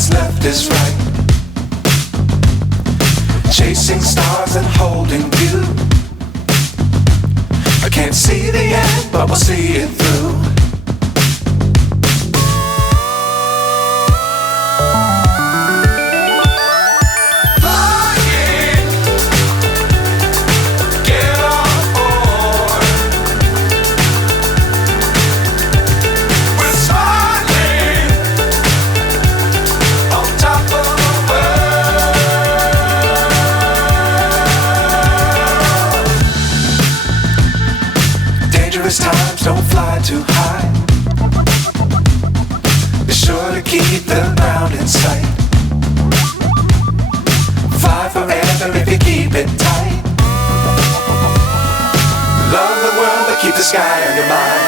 what's left is right. Chasing stars and holding you. I can't see the end, but we'll see it through. Times don't fly too high. Be sure to keep the ground in sight. Fly forever if you keep it tight. Love the world but keep the sky on your mind.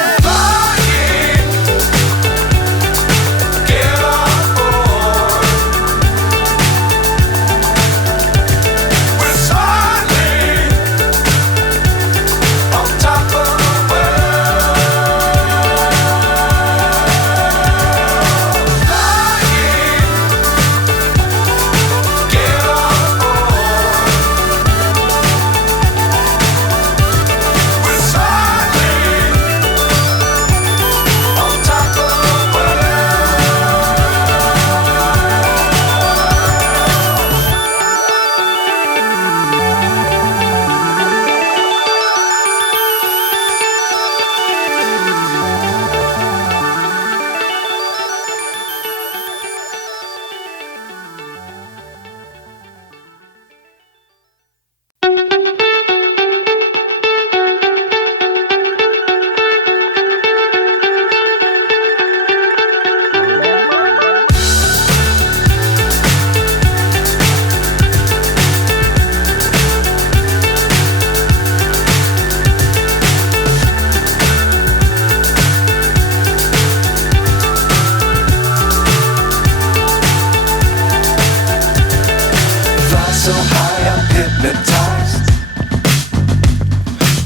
So high I'm hypnotized.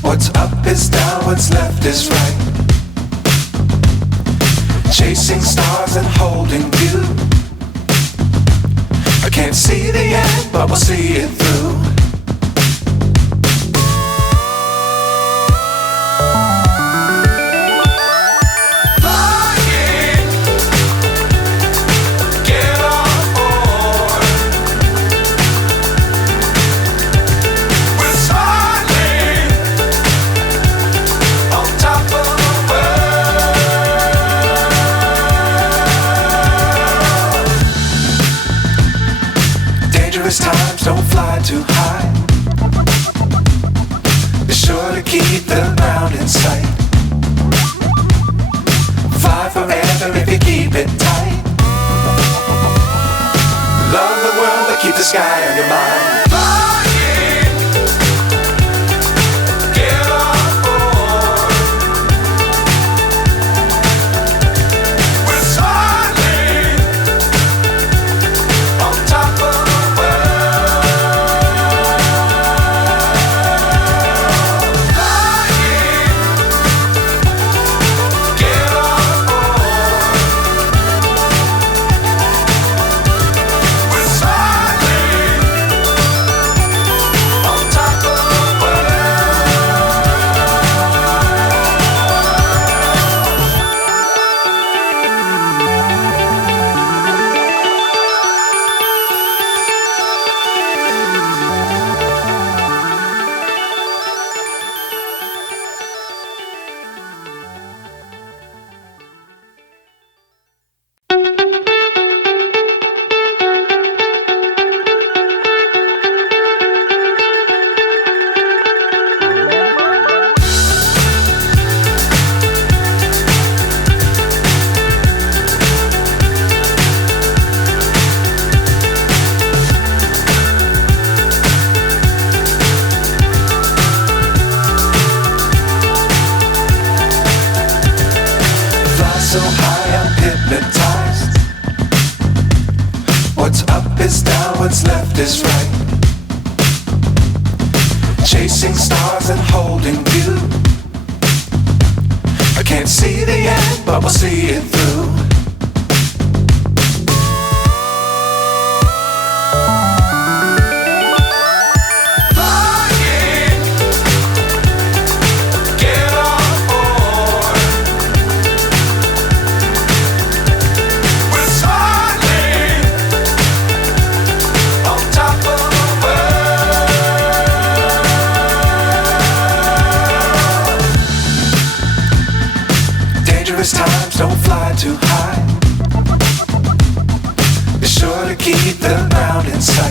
What's up is down, what's left is right. Chasing stars and holding you. I can't see the end, but we'll see it through. Times don't fly too high. Be sure to keep the ground in sight. Fly forever if you keep it tight. Love the world but keep the sky on your mind. So high I'm hypnotized. What's up is down, what's left is right. Chasing stars and holding you. I can't see the end, but we'll see it through. don't fly too high. Be sure to keep the ground inside.